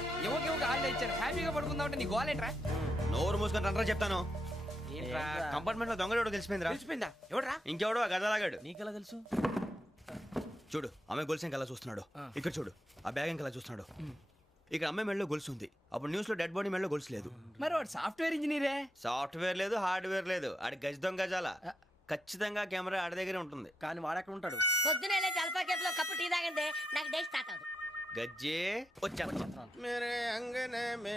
ఏంట్రా ఎవరికి హాలిడే ఇచ్చారు హ్యాపీగా పడుకుందాం అంటే నీ గోలేంట్రా? నోరు మూసుకొని రండ్రా చెప్తాను. ఏంట్రా కంపార్ట్మెంట్ లో దొంగడు తెలిసిపోయిందిరా. తెలిసిపోయిందా? ఎవడ్రా? ఇంకెవడో ఆ గదలాగాడు. నీకెలా తెలుసు? చూడు ఆమె గొలుసు ఇంకలా చూస్తున్నాడు. ఇక్కడ చూడు ఆ బ్యాగ్ ఇంకలా చూస్తున్నాడు. ఇక్కడ అమ్మాయి మెడలో గొలుసు ఉంది. అప్పుడు న్యూస్ లో డెడ్ బాడీ మెడలో గొలుసు లేదు. మరి వాడు సాఫ్ట్వేర్ ఇంజనీరే. సాఫ్ట్వేర్ లేదు, హార్డ్వేర్ లేదు. ఆడి గజ దొంగ గజాల. ఖచ్చితంగా కెమెరా ఆడి దగ్గరే ఉంటుంది. కానీ వాడెక్కడ ఉంటాడు? పొద్దునే జలపా కేఫ్లో కప్పు టీ తాగండి, నాకు డే స్టార్ట్ అవుతుంది. గజ్జే వచ్చా మేరే అంగనే మే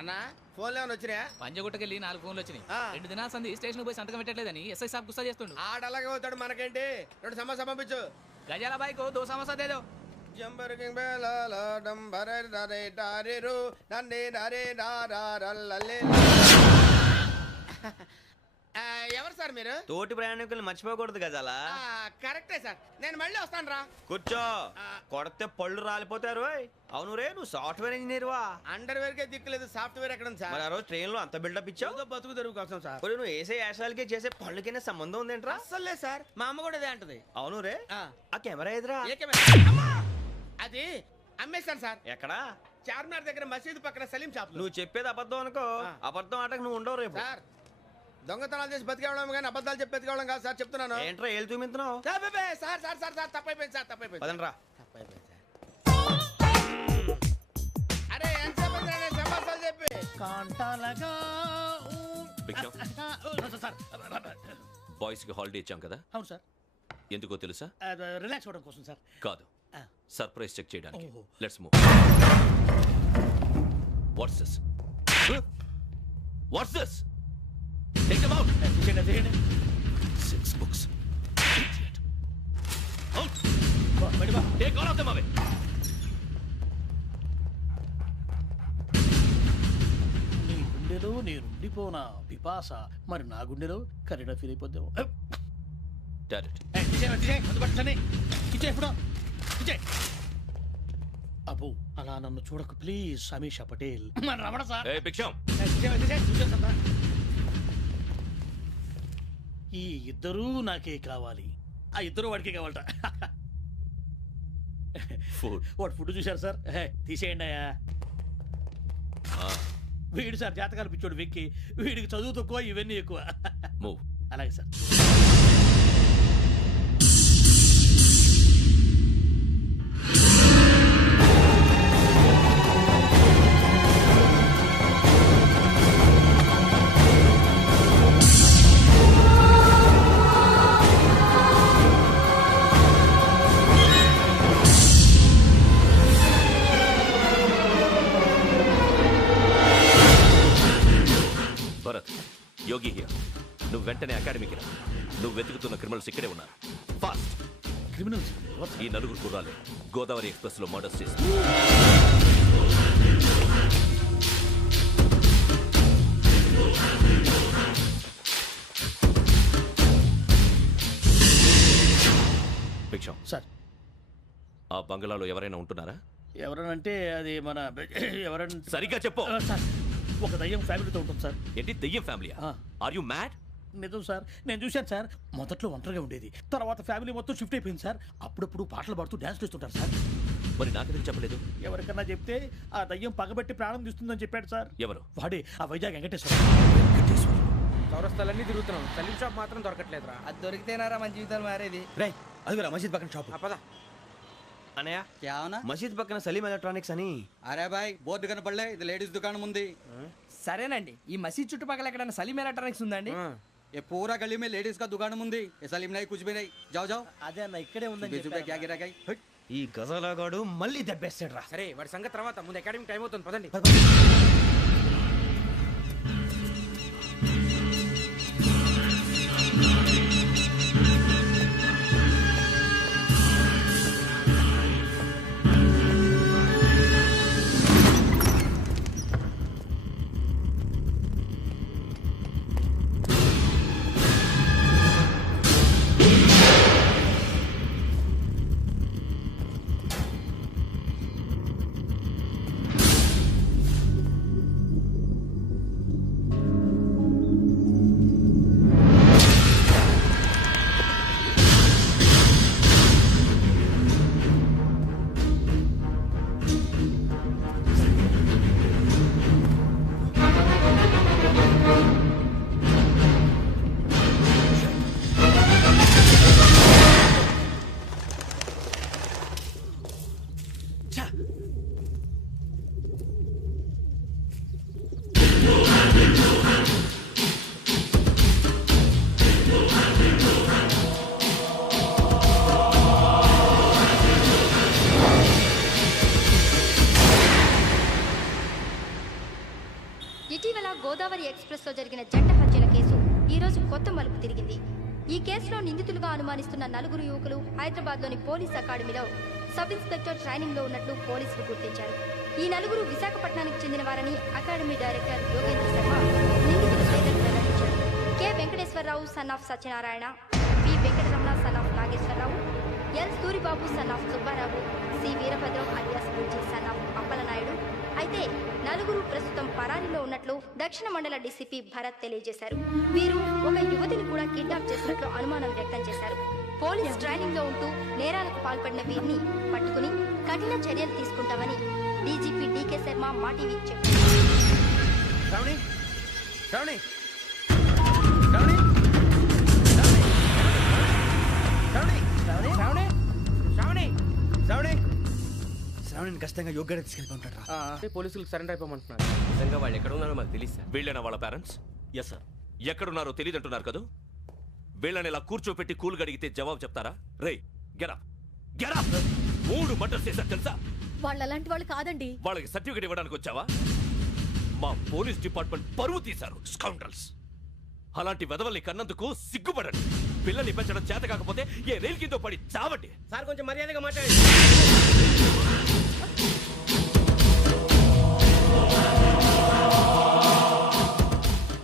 అన్నా ఫోన్లో వచ్చినా? పంజగుట్టకెళ్ళి 4 ఫోన్లు వచ్చినాయి. 2 దినాల సంది స్టేషన్ పోయి సంతకం పెట్టలేదని ఎస్ఐ సాబ్ గుస్తా చేస్తుండు. ఆడలాగే పోతాడు, మనకేంటి? 2 సమస్య పంపించు. గజాల బైక్ 2 సమస్య దేదో. జంబరకింగ్ బేలాల డంబరే డరే డారేరు నన్నే డరే డారారల్లలే. ఎవరు సార్ మీరు? తోటి ప్రయాణికుల్ని మర్చిపోకూడదు గజాల. కరెక్టే సార్, నేను మళ్ళీ వస్తాను రా. కూర్చో, కొడితే పళ్ళు రాలిపోతారు. అవును రే, నువ్వు సాఫ్ట్వేర్ ఇంజనీర్ వా? అండర్వేర్ కే దిక్కులేదు, సాఫ్ట్వేర్ ఎక్కడ ఉంది సార్? మరి ఆ రోజు ట్రైన్ లో అంత బిల్డప్ ఇచ్చావు. బతుకు తెరుగు కోసం సార్. నువ్వు వేసే యాశాలకి చేసే పళ్ళకైనా సంబంధం ఉందేంట్రా? అస్సలే సార్, మా అమ్మ కూడా అదే అంటది. అవును రే, ఆ కెమెరా ఎదురా అది అమ్మేశాను సార్. ఎక్కడా? చార్మినార్ దగ్గర మసీదు పక్కన సలీం షాప్. నువ్వు చెప్పేది అబద్ధం అనుకో. అబద్ధం ఆటకు నువ్వు ఉండవు రేపు. సార్ దొంగతనాలు చేసి బతికేవడం కానీ అబద్ధాలు చెప్పి బతికేవడం కాదు సార్, చెప్తున్నాను. ఏంట్రా ఏళ్ళు చూపించినావు? Sir sir sir sir sir తప్పైపోయింది సార్, తప్పైపోయింది. పదండ్రా. తప్పైపోయింది సార్. అరే ఎంతసేపు సమాసాలు చెప్పి కాంటాలగా బాయ్స్ కి హాలిడే ఇచ్చాం కదా? అవును సార్. ఎందుకో తెలుసా? రిలాక్స్ అవ్వడం కోసం సార్. కాదు, సర్ప్రైజ్ చెక్ చేయడానికి. ఓహో. Let's move. What's this? What's this? Take them out. 6 books. Idiot. Out. Take all of them away. నీ గుండెలో నేనుండిపోనా పిపాస, మరి నా గుండెలో కరీడా ఫీల్ అయిపోద్దాము. Direct. అబ్బో అలా నన్ను చూడకు please. Sameesha Patel Ramana sir. Hey, Biksham. ఈ ఇద్దరూ నాకే కావాలి, ఆ ఇద్దరు వాడికే కావాలట. Food. వాడు ఫుడ్ చూశారు సార్. తీసేయండి అయ్యా. వీడు సార్ జాతకాలు పిచ్చోడు వెక్కి, వీడికి చదువు తక్కువ ఇవన్నీ ఎక్కువ. Move. అలాగే సార్. Bharat, Yogi here. నువ్వు వెంటనే అకాడమీకి రా. నువ్వు వెతుకుతున్న క్రిమినల్స్ ఇక్కడే ఉన్నారు. ఫాస్ట్. క్రిమినల్స్ ఈ 4 కుర్రాలు గోదావరి ఎక్స్ప్రెస్ లో మర్డర్స్ చేసి భిక్షం సార్. ఆ బంగ్లాలో ఎవరైనా ఉంటున్నారా? ఎవరనంటే అది మన ఎవరన్నా సరిగ్గా చెప్పు. సార్ ఒక దయ్యం ఫ్యామిలీతో ఉంటుంది సార్. ఏంటి దెయ్యం ఫ్యామిలీ? Are you mad? నిజం సార్, నేను చూశాను సార్. మొదట్లో ఒంటరిగా ఉండేది, తర్వాత ఫ్యామిలీ మొత్తం షిఫ్ట్ అయిపోయింది సార్. అప్పుడప్పుడు పాటలు పాడుతూ డ్యాన్స్ చేస్తుంటారు సార్. మరి నాకెందుకు చెప్పలేదు? ఎవరికన్నా చెప్తే ఆ దయ్యం పగబెట్టి ప్రాణం తీస్తుందని చెప్పాడు సార్. ఎవరు? వాడే ఆ వైజాగ్ వెంకటేశ్వర. చౌరస్తాలన్నీ తిరుగుతున్నాం, సలీం షాప్ మాత్రం దొరకట్లేదురా. అది దొరికితేనారా మన జీవితాలు మారేది. రే అదిగురా మసీద్ పక్కన షాప్. పద. అనయ్య क्या होना? మసీద్ పక్కన సలీం ఎలక్ట్రానిక్స్ అని. अरे भाई बोर्ड కనపడలే, ఇది లేడీస్ దుకాణం ఉంది. సరేనండి, ఈ మసీద్ చుట్టుపక్కల ఎక్కడైనా సలీం ఎలక్ట్రానిక్స్ ఉందండి? ये पूरा गली में लेडीज का दुकान मुंदी, ये सलीम नहीं कुछ भी नहीं. जाओ जाओ. అదే అన్న ఇక్కడే ఉందని बीच में क्या गिरा गई? ఈ గజాలగాడు మళ్ళీ దెబ్బేస్తాడు రా. సరే వాడి సంగతి తర్వాత, ముందు అకాడమిక్ టైం అవుతుంది, పదండి. ఇటీవల గోదావరి ఎక్స్ప్రెస్లో జరిగిన జంట హత్యల కేసు ఈరోజు కొత్త మలుపు తిరిగింది. ఈ కేసులో నిందితులుగా అనుమానిస్తున్న 4 యువకులు హైదరాబాద్లోని పోలీస్ అకాడమీలో సబ్ ఇన్స్పెక్టర్ ట్రైనింగ్లో ఉన్నట్లు పోలీసులు గుర్తించారు. ఈ 4 విశాఖపట్నానికి చెందిన వారని అకాడమీ డైరెక్టర్ యోగేంద్ర శర్మ నిందితుల పేర్లను వెల్లడించారు. K Venkateswara Rao son of Satyanarayana, P Venkataramana son of Nageswara Rao, L Suribabu son of Subba Rao, C Veerabhadram alias Bujji son of Appala Naidu. అయితే 4 ప్రస్తుతం పరారీలో ఉన్నట్లు దక్షిణ మండల డీసీపీ భరత్ తెలియజేశారు. వీరు ఒక యువతిని కూడా కిడ్నాప్ చేసినట్లు అనుమానం వ్యక్తం చేశారు. పోలీస్ ట్రైనింగ్ లో ఉంటూ నేరాలకు పాల్పడిన వీరిని పట్టుకుని కఠిన చర్యలు తీసుకుంటామని డీజీపీ డీకే శర్మ మా టీవీకి చెప్పారు. శ్రావణి శ్రావణి శ్రావణి శ్రావణి శ్రావణి శ్రావణి శ్రావణి శ్రావణిని ఖచ్చితంగా యోగ్యంగా తీసుకెళ్ళి ఉంటాడు రా. పోలీసులకు సరెండర్ అయిపోమంటున్నారు. నిజంగా వాళ్ళు ఎక్కడ ఉన్నారో మాకు తెలియదు సార్. వీళ్ళేనా వాళ్ళ పేరెంట్స్? Yes sir. ఎక్కడున్నారో తెలియదంటున్నారు కదా. వీళ్ళని ఇలా కూర్చోపెట్టి కూల్ గడిగితే జవాబు చెప్తారా? రేయ్ గెటప్ గెటప్. 3 మర్డర్స్ చేశారు తెలుసా? వాళ్ళు అలాంటి వాళ్ళు కాదండి. వాళ్ళకి సర్టిఫికేట్ ఇవ్వడానికి వచ్చావా? మా పోలీస్ డిపార్ట్మెంట్ పరువు తీశారు స్కౌండ్రల్స్. అలాంటి వెధవల్ని కన్నందుకు సిగ్గుపడండి. పిల్లల్ని పెంచడం చేత కాకపోతే ఏ రైలు కింద పడి చావండి. సార్ కొంచెం మర్యాదగా మాట్లాడండి.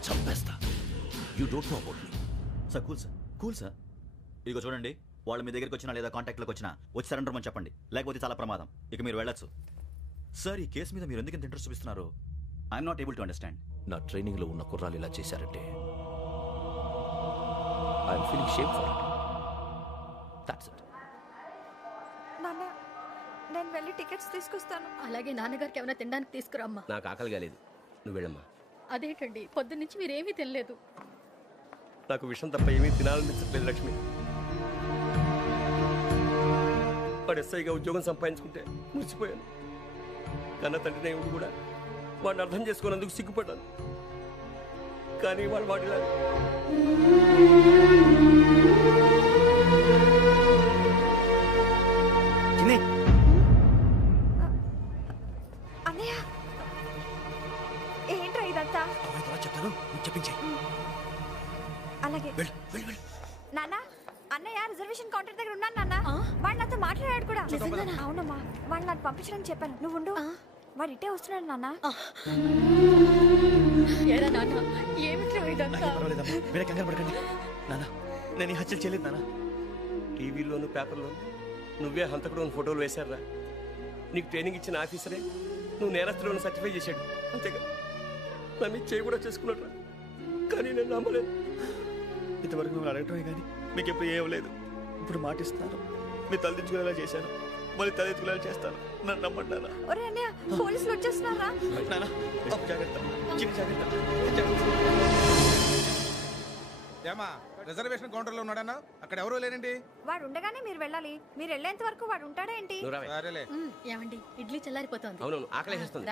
చంపేస్తా. You don't know about me. Sir cool sir. ఇదిగో చూడండి, వాళ్ళు మీ దగ్గరికి వచ్చినా లేదా కాంటాక్ట్లోకి వచ్చినా వచ్చి సరెండర్ అని చెప్పండి, లేకపోతే చాలా ప్రమాదం. ఇక మీరు వెళ్ళొచ్చు. సార్, ఈ కేసు మీద మీరు ఎందుకు ఇంత ఇంట్రెస్ట్ చూపిస్తున్నారు? I'm not able to understand. నా ట్రైనింగ్ లో ఉన్న కుర్రాలు ఇలా చేశారంటే I'm feeling shame for it. That's it. నాన్న, నేను వెళ్ళి టికెట్స్ తీసుకొస్తాను. అలాగే నాన్నగారికి ఏమైనా తినడానికి తీసుకురామ్మా. నాకు ఆకలి కాలేదు, నువ్వు వెళ్ళమ్మా. అదేంటండి, పొద్దున్నుంచి మీరేమీ తినలేదు. నాకు విషయం తప్ప ఏమీ తినాలనిపించట్లేదు లక్ష్మి. వాడు ఎస్ఐగా ఉద్యోగం సంపాదించుకుంటే మురిసిపోయాను. కన్న తండ్రినే ఉండి కూడా వాడిని అర్థం చేసుకున్నందుకు సిగ్గుపడ్డాను. కానీ వాడిలా అన్నయ్య, ఏంట్రా ఇదంతా? చెప్తాను, చెప్పించే. అలాగే నాన్న, అన్నయ్య రిజర్వేషన్ కౌంటర్ దగ్గర ఉన్నాను నాన్న. వాడు నాతో మాట్లాడాడు కూడా. అవునమ్మా, వాడు నాకు పంపించడానికి చెప్పాను. నువ్వు ఉండు, వాడు ఇట్టే వస్తున్నాడు నాన్న. మీరే కంగారు పడకండి నాన్న. నేను ఈ హత్యలు చేయలేదు నాన్న. టీవీలోను పేపర్లోను నువ్వే హంతకుడు ఫోటోలు వేశారా? నీకు ట్రైనింగ్ ఇచ్చిన ఆఫీసరే నువ్వు నేరస్తులను సర్టిఫై చేశాడు. అంతేగా నా మీద చేయి కూడా చేసుకున్నాడు. కానీ నేను నమ్మలేదు. ఇంతవరకు మిమ్మల్ని అడగటమే కానీ మీకు ఎప్పుడు ఏమలేదు. ఇప్పుడు మాటిస్తున్నారు. మీరు తలదించుకునేలా చేశాను, మళ్ళీ తలెత్తుకునేలా చేస్తాను. నన్ను నమ్మండి నాన్న. ఒరే అన్నయ్య, పోలీసులు వచ్చేస్తున్నారా? నాన్న జాగ్రత్త, చిన్న జాగ్రత్త. ఏమా రిజర్వేషన్ కౌంటర్ లో ఉన్నాడన్నా? అక్కడ ఎవరూ లేనండి. వాడు ఉండగానే మీరు వెళ్ళాలి. మీరు వెళ్ళేంత వరకు వాడు ఉంటాడా ఏంటి? సరేలే. ఏమండి, ఇడ్లీ చల్లారిపోతుంది. అవునవును, ఆకలి వేస్తుంది.